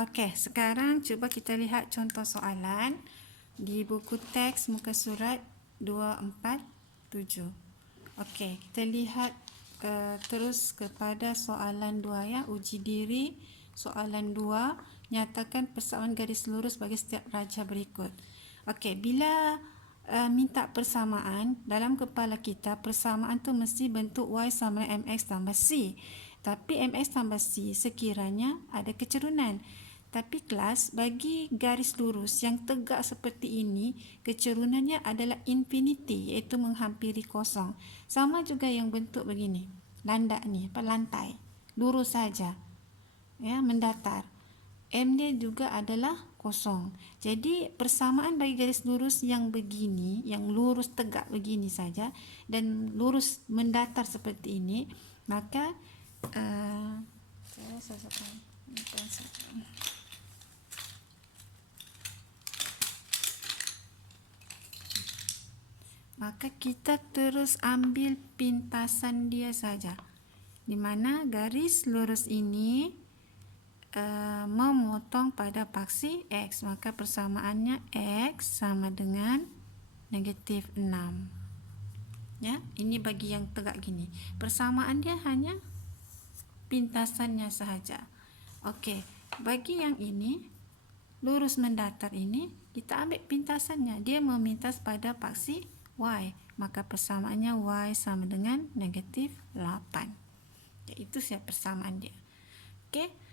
Okey, sekarang cuba kita lihat contoh soalan di buku teks muka surat 247. Okey, kita lihat terus kepada soalan 2 ya, uji diri. Soalan 2, nyatakan persamaan garis lurus bagi setiap raja berikut. Okey, bila minta persamaan, dalam kepala kita persamaan tu mesti bentuk y sama dengan mx tambah c. Tapi mx tambah c sekiranya ada kecerunan. Tapi kelas, bagi garis lurus yang tegak seperti ini, kecerunannya adalah infinity, iaitu menghampiri kosong. Sama juga yang bentuk begini, landak ni, lantai, lurus saja, ya, mendatar. M dia juga adalah kosong. Jadi persamaan bagi garis lurus yang begini, yang lurus tegak begini saja, dan lurus mendatar seperti ini, maka maka kita terus ambil pintasan dia saja, di mana garis lurus ini memotong pada paksi X, maka persamaannya X sama dengan negatif 6. Ya, ini bagi yang tegak gini. Persamaan dia hanya pintasannya sahaja. Okey, bagi yang ini, lurus mendatar ini, kita ambil pintasannya. Dia memintas pada paksi Y, maka persamaannya Y sama dengan negatif 8. Itu siap persamaan dia. Okey.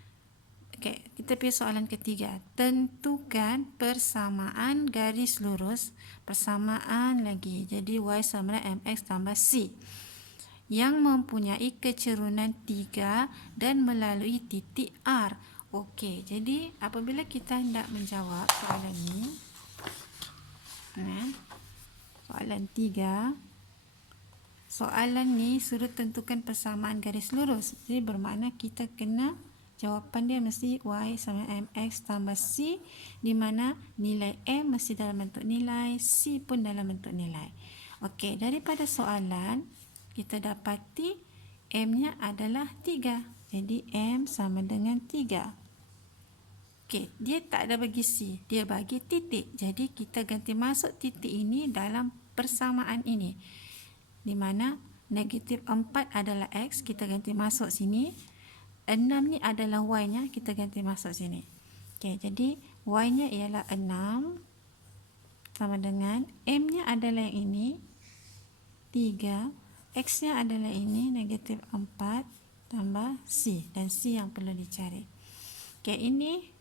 Okey, kita pergi soalan ketiga. Tentukan persamaan garis lurus, persamaan lagi. Jadi Y sama dengan MX tambah C yang mempunyai kecerunan 3 dan melalui titik R. Okey, jadi apabila kita hendak menjawab soalan ini, soalan 3, soalan ni suruh tentukan persamaan garis lurus. Jadi bermakna kita kena, jawapan dia mesti Y sama MX tambah C, di mana nilai M mesti dalam bentuk nilai, C pun dalam bentuk nilai. Okey, daripada soalan kita dapati M-nya adalah 3. Jadi M sama dengan 3. Okey, dia tak ada bagi C, dia bagi titik. Jadi kita ganti masuk titik ini dalam persamaan ini, di mana negatif 4 adalah X, kita ganti masuk sini. 6 ni adalah Y-nya, kita ganti masuk sini. Okey, jadi Y-nya ialah 6 sama dengan M-nya adalah yang ini 3, X-nya adalah ini negatif 4 tambah C, dan C yang perlu dicari. Okey, ini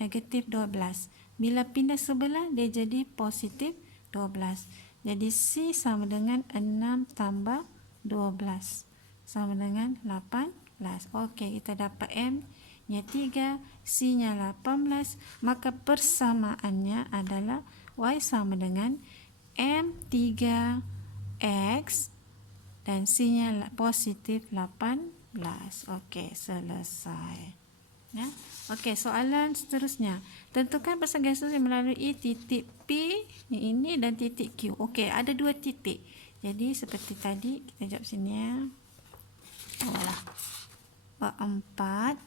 negatif 12. Bila pindah sebelah, dia jadi positif 12. Jadi C sama dengan 6 tambah 12 sama dengan 18. Okey, kita dapat M-nya 3, C-nya 18, maka persamaannya adalah Y sama dengan M3X dan C-nya positif 18. Okey, selesai. Ya. Okey, soalan seterusnya. Tentukan persamaan garis lurus melalui titik P ini dan titik Q. Okey, ada dua titik. Jadi seperti tadi, kita jawab sini ya. Awalah. 4.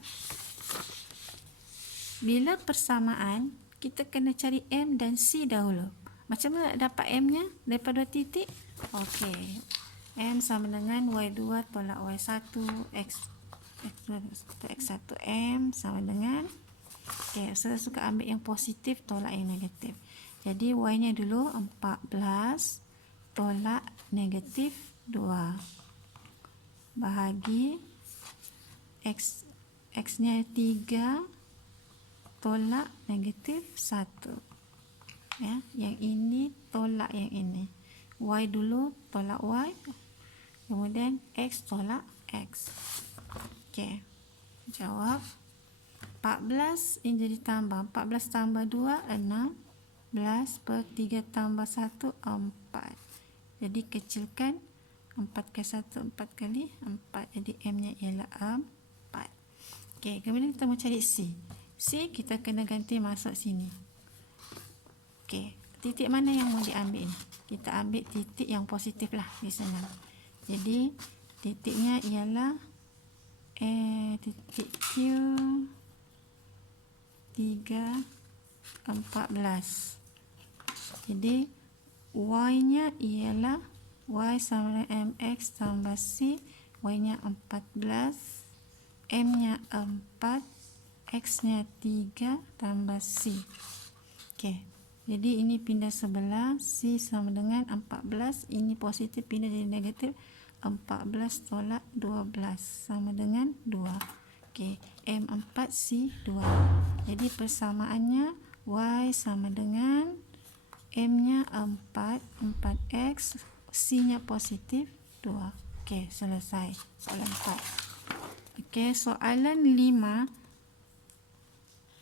Bila persamaan, kita kena cari M dan C dahulu. Macam mana nak dapat M-nya daripada titik? Okey. M sama dengan Y2 tolak Y1 X1 M sama dengan, okey, saya suka ambil yang positif tolak yang negatif. Jadi Y-nya dulu 14 tolak negatif 2 bahagi X-nya 3 tolak negatif 1. Ya, yang ini tolak yang ini. Y dulu tolak Y, kemudian X tolak X. Okey, jawab 14 ini jadi tambah 14 tambah 2 16 per 3 tambah 1 4. Jadi kecilkan 4 kali 1 4 kali 4, jadi M-nya ialah 4. Okey, kemudian kita mau cari C. C kita kena ganti masuk sini. Okey, titik mana yang mau diambil ni? Kita ambil titik yang positif lah di sana. Jadi titiknya ialah titik Q 3, 14. Jadi y-nya ialah y sama dengan mx tambah c, y-nya 14, m-nya 4, x-nya 3 tambah c. Okey. Jadi ini pindah sebelah, c sama dengan 14, ini positif pindah jadi negatif, 14 tolak 12 sama dengan 2. Okey, m4 c 2. Jadi persamaannya y sama dengan m-nya 4, 4x, c-nya positif 2. Okey, selesai soalan 4. Okey, soalan 5.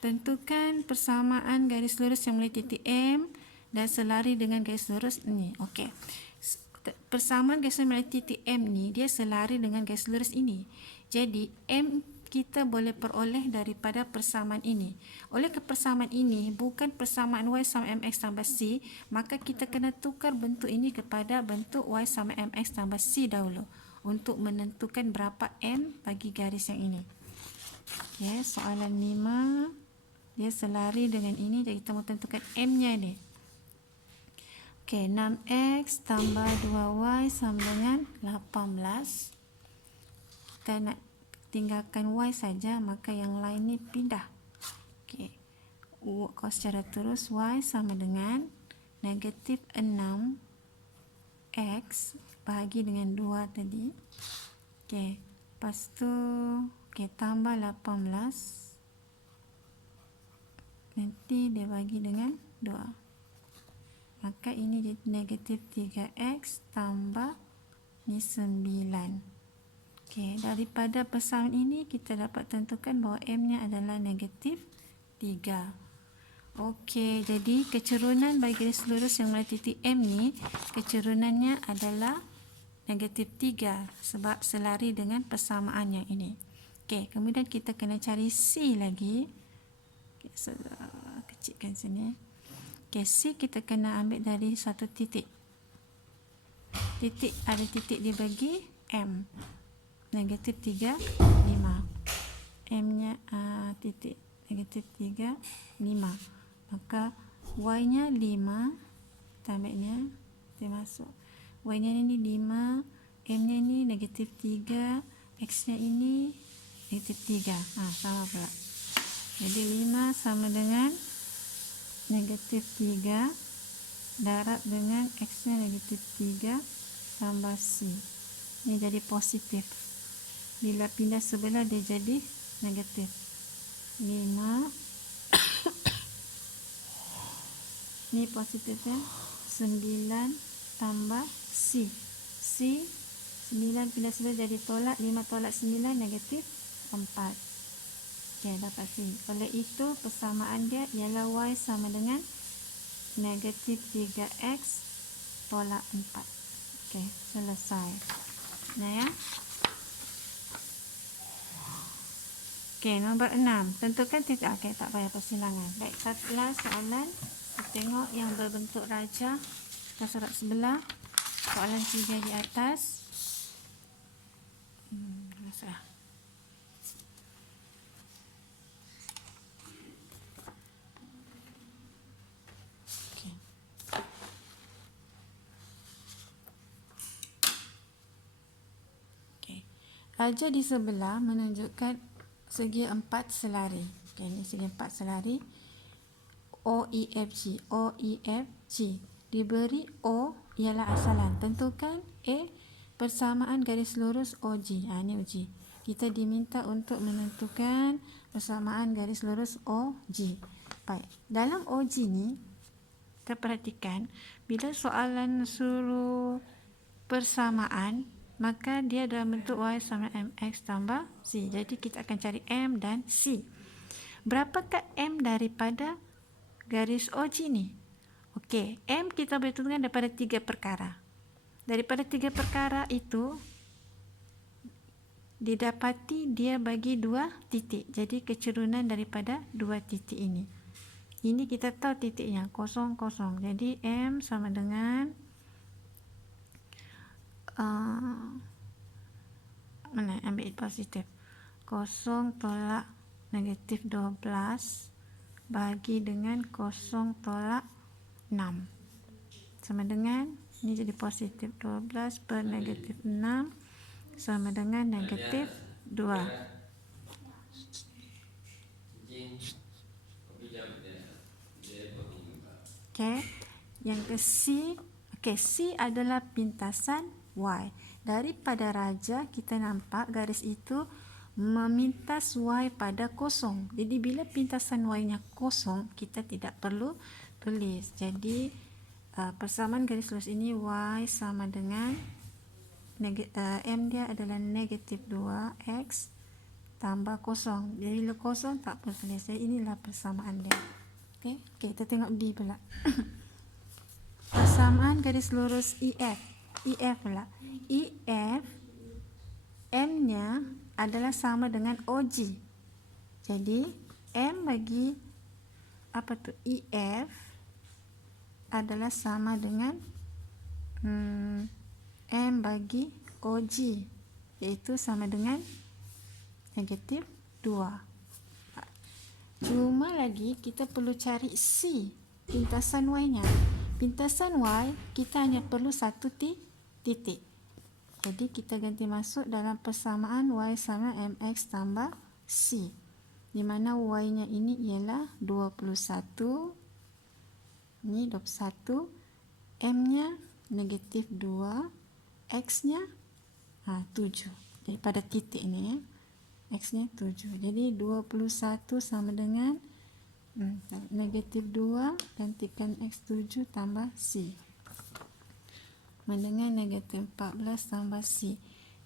Tentukan persamaan garis lurus yang melalui titik M dan selari dengan garis lurus ini. Okey. Persamaan garis lurus melalui titik M ni dia selari dengan garis lurus ini. Jadi M kita boleh peroleh daripada persamaan ini. Oleh kepersamaan ini bukan persamaan y sama mx tambah c, maka kita kena tukar bentuk ini kepada bentuk y sama mx tambah c dahulu untuk menentukan berapa M bagi garis yang ini. Okey, soalan 5. Dia selari dengan ini, jadi kita mau tentukan M-nya ni. Okey, 6x tambah 2y sama dengan 18. Kita nak tinggalkan y saja, maka yang lain ni pindah. Okey, kalau secara terus y sama dengan negatif 6x bahagi dengan 2 tadi. Okey, lepas tu tambah 18. Nanti dia bagi dengan 2. Maka ini jadi negatif 3x tambah ni 9. Okey, daripada persamaan ini kita dapat tentukan bahawa M-nya adalah negatif 3. Okey, jadi kecerunan bagi garis lurus yang melalui titik M ni, kecerunannya adalah negatif 3 sebab selari dengan persamaan yang ini. Okey, kemudian kita kena cari C lagi. Okay, kecilkan sini. Okay, C kita kena ambil dari satu titik. Ada titik dibagi M. Negatif 3, 5. M-nya titik negatif 3, 5. Maka Y-nya 5. Kita ambilnya, kita masuk. Y-nya ini 5. M-nya ini negatif 3. X-nya ini negatif 3. Sama pula. Jadi 5 sama dengan negatif 3 darab dengan X-nya negatif 3 tambah C. Ini jadi positif. Bila pindah sebelah dia jadi negatif. 5 ini positif ya. 9 tambah C. C 9 pindah sebelah jadi tolak. 5 tolak 9 negatif 4. Okey, dapat sini. Oleh itu persamaan dia ialah y sama dengan negatif 3x tolak 4. Okey, selesai. Nah ya. Okey, nombor 6. Tentukan titik. Okey, tak payah persilangan. Baik, satulah soalan. Kita tengok yang berbentuk rajah. Kita surat sebelah. Soalan 3 di atas. Masalah. Raja di sebelah menunjukkan segi 4 selari. Okay, ini segi 4 selari. OEFG. OEFG. Diberi O ialah asalan. Tentukan A persamaan garis lurus OG. Ini OG. Kita diminta untuk menentukan persamaan garis lurus OG. Baik. Dalam OG ni, kita perhatikan bila soalan suruh persamaan, maka dia dalam bentuk y sama mx tambah c. Jadi kita akan cari m dan c. Berapakah m daripada garis OG ni? Okey, m kita boleh tentukan daripada 3 perkara. Daripada 3 perkara itu didapati dia bagi 2 titik. Jadi kecerunan daripada 2 titik ini. Ini kita tahu titiknya 0, 0. Jadi m sama dengan ambil positif 0 tolak negatif 12 bagi dengan 0 tolak 6. Sama dengan, ini jadi positif 12 per negatif 6 sama dengan negatif 2. Okey, yang ke C. Okey, C adalah pintasan Y. Daripada raja kita nampak garis itu memintas Y pada kosong. Jadi bila pintasan Y-nya kosong, kita tidak perlu tulis. Jadi persamaan garis lurus ini Y sama dengan M dia adalah negatif 2X tambah kosong. Jadi bila kosong tak perlu tulis. Jadi inilah persamaan dia. Okey, kita tengok D pula. Persamaan garis lurus EF. EF pula. EF M-nya adalah sama dengan OG. Jadi M bagi apa tu EF adalah sama dengan M bagi OG, iaitu sama dengan negatif 2. Cuma lagi kita perlu cari C, pintasan Y-nya. Pintasan Y kita hanya perlu satu titik. Jadi kita ganti masuk dalam persamaan Y sama MX tambah C, di mana Y-nya ini ialah 21. Ini 21, M-nya negatif 2, X-nya 7. Jadi pada titik ni X-nya 7. Jadi 21 sama dengan negatif 2, gantikan X7 tambah C. Dengan negatif 14 tambah C.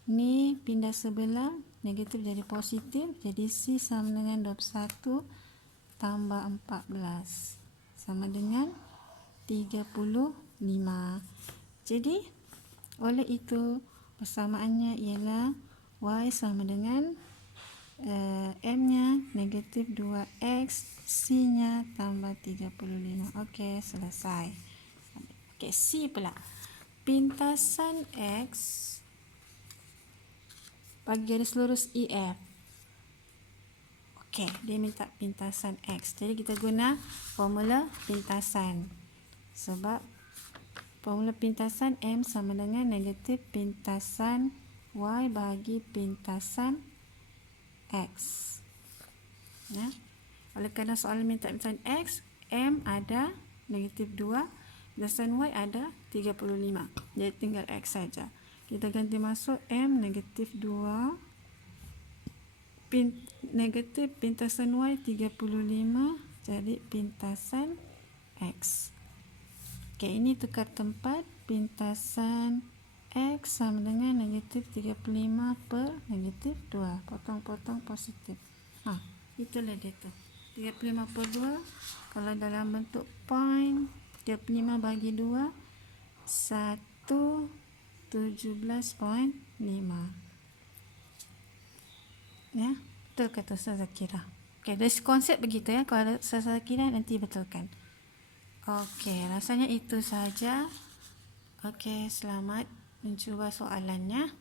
Ni pindah sebelah, negatif jadi positif. Jadi C sama dengan 21 tambah 14. Sama dengan 35. Jadi oleh itu persamaannya ialah Y sama dengan M-nya negatif 2X, C-nya tambah 35. Okey, selesai. Okey, C pula. Pintasan X bagi garis lurus EF. Okey, dia minta pintasan X. Jadi kita guna formula pintasan. Sebab formula pintasan M sama dengan negatif pintasan Y bagi pintasan X. Ya. Oleh kerana soalan minta pintasan X, M ada negatif 2, pintasan Y ada 35. Jadi tinggal X saja. Kita ganti masuk M negatif 2, negatif pintasan Y 35, jadi pintasan X. Okey, ini tukar tempat. Pintasan X sama dengan negatif 35 per negatif 2. Potong-potong positif. Itulah dia tu. 35 per 2. Kalau dalam bentuk point, 35 bagi 2, 117.5. Ya, betul kata Ustaz Zakira. Okey, dari konsep begitu ya. Kalau ada Ustaz Zakira nanti betulkan. Okey, rasanya itu saja. Okey, selamat mencuba soalannya.